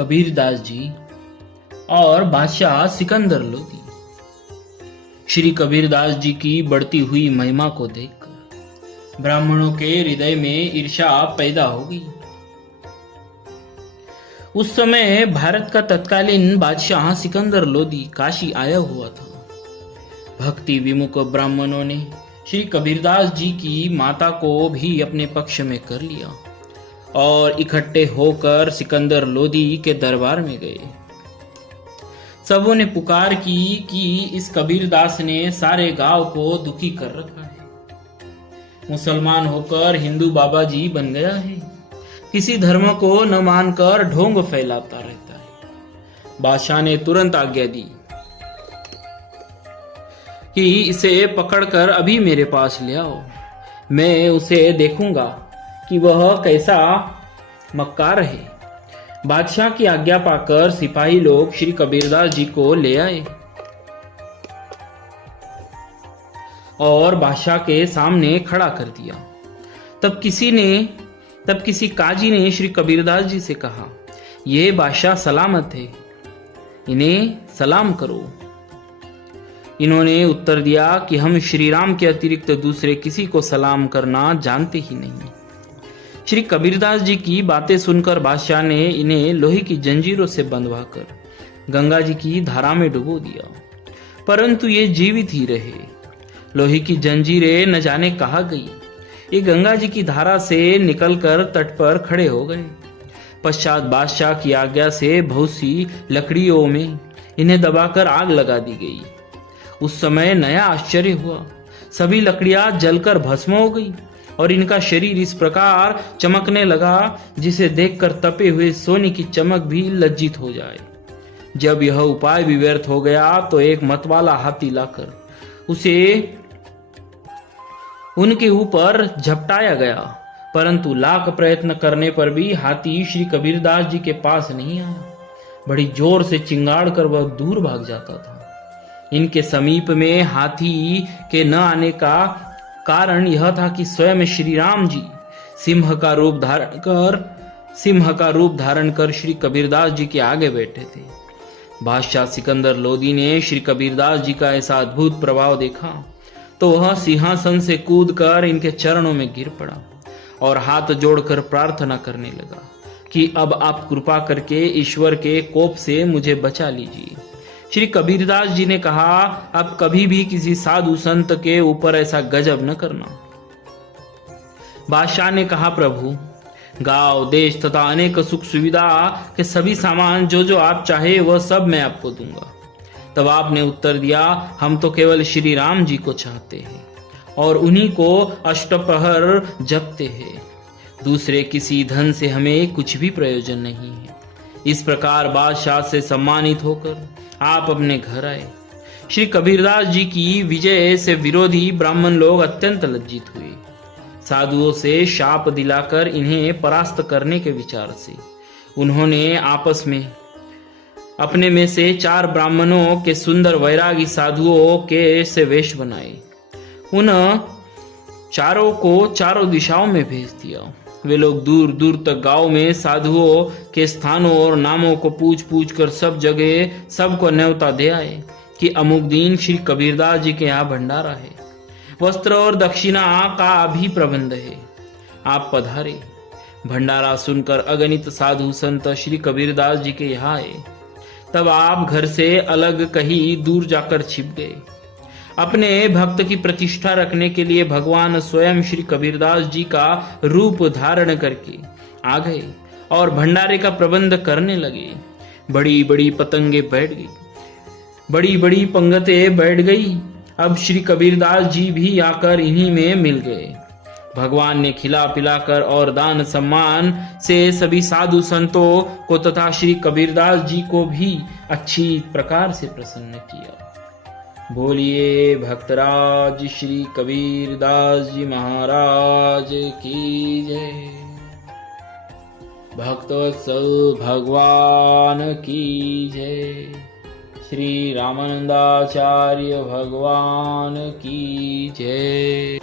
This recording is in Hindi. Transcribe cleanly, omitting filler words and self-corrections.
कबीरदास जी और बादशाह सिकंदर लोदी। श्री कबीरदास जी की बढ़ती हुई महिमा को देखकर ब्राह्मणों के हृदय में ईर्ष्या पैदा हो गई। उस समय भारत का तत्कालीन बादशाह सिकंदर लोदी काशी आया हुआ था। भक्ति विमुख ब्राह्मणों ने श्री कबीरदास जी की माता को भी अपने पक्ष में कर लिया और इकट्ठे होकर सिकंदर लोदी के दरबार में गए। सबों ने पुकार की कि इस कबीरदास ने सारे गांव को दुखी कर रखा है। मुसलमान होकर हिंदू बाबा जी बन गया है। किसी धर्म को न मानकर ढोंग फैलाता रहता है। बादशाह ने तुरंत आज्ञा दी कि इसे पकड़कर अभी मेरे पास ले आओ। मैं उसे देखूंगा कि वह कैसा मक्कार है। बादशाह की आज्ञा पाकर सिपाही लोग श्री कबीरदास जी को ले आए और बादशाह के सामने खड़ा कर दिया। तब किसी काजी ने श्री कबीरदास जी से कहा, ये बादशाह सलामत है, इन्हें सलाम करो। इन्होंने उत्तर दिया कि हम श्री राम के अतिरिक्त दूसरे किसी को सलाम करना जानते ही नहीं। श्री कबीरदास जी की बातें सुनकर बादशाह ने इन्हें लोहे की जंजीरों से बंधवाकर गंगा जी की धारा में डुबो दिया, परंतु ये जीवित ही रहे। लोहे की जंजीरें न जाने कहाँ गई। ये गंगा जी की धारा से निकलकर तट पर खड़े हो गए। पश्चात बादशाह की आज्ञा से बहुत सी लकड़ियों में इन्हें दबाकर आग लगा दी गई। उस समय नया आश्चर्य हुआ। सभी लकड़ियां जलकर भस्म हो गई और इनका शरीर इस प्रकार चमकने लगा जिसे देखकर तपे हुए सोने की चमक भी लज्जित हो जाए। जब यह उपाय भी व्यर्थ हो गया तो एक मतवाला हाथी लाकर उसे उनके ऊपर झपटाया गया, परंतु लाख प्रयत्न करने पर भी हाथी श्री कबीरदास जी के पास नहीं आया। बड़ी जोर से चिंगाड़ कर वह दूर भाग जाता था। इनके समीप में हाथी के न आने का कारण यह था कि स्वयं श्री राम जी सिंह का रूप धारण कर श्री कबीरदास जी के आगे बैठे थे। बादशाह सिकंदर लोदी ने श्री कबीरदास जी का ऐसा अद्भुत प्रभाव देखा तो वह सिंहासन से कूदकर इनके चरणों में गिर पड़ा और हाथ जोड़कर प्रार्थना करने लगा कि अब आप कृपा करके ईश्वर के कोप से मुझे बचा लीजिए। श्री कबीरदास जी ने कहा, अब कभी भी किसी साधु संत के ऊपर ऐसा गजब न करना। बादशाह ने कहा, प्रभु, गांव देश तथा अनेक सुख सुविधा के सभी सामान जो आप चाहे वह सब मैं आपको दूंगा। तब आपने उत्तर दिया, हम तो केवल श्री राम जी को चाहते हैं और उन्हीं को अष्टप्रहर जपते हैं। दूसरे किसी धन से हमें कुछ भी प्रयोजन नहीं है। इस प्रकार बादशाह से सम्मानित होकर आप अपने घर आए। श्री कबीरदास जी की विजय से विरोधी ब्राह्मण लोग अत्यंत लज्जित हुए। साधुओं से शाप दिलाकर इन्हें परास्त करने के विचार से उन्होंने आपस में अपने में से 4 ब्राह्मणों के सुंदर वैरागी साधुओं के से वेश बनाए। उन चारों को चारों दिशाओं में भेज दिया। वे लोग दूर दूर तक गांव में साधुओं के स्थानों और नामों को पूछ पूछ कर सब जगह सबको न्योता दे आए कि अमुक दिन श्री कबीरदास जी के यहाँ भंडारा है, वस्त्र और दक्षिणा का भी प्रबंध है, आप पधारे। भंडारा सुनकर अगणित साधु संत श्री कबीरदास जी के यहाँ आए। तब आप घर से अलग कहीं दूर जाकर छिप गए। अपने भक्त की प्रतिष्ठा रखने के लिए भगवान स्वयं श्री कबीरदास जी का रूप धारण करके आ गए और भंडारे का प्रबंध करने लगे। बड़ी बड़ी पतंगे बैठ गई, बड़ी बड़ी पंगतें बैठ गई। अब श्री कबीरदास जी भी आकर इन्हीं में मिल गए। भगवान ने खिला पिलाकर और दान सम्मान से सभी साधु संतों को तथा श्री कबीरदास जी को भी अच्छी प्रकार से प्रसन्न किया। बोलिए भक्तराज श्री कबीरदास जी महाराज की जय। भक्तवत्सल भगवान की जय। श्री रामानंदाचार्य भगवान की जय।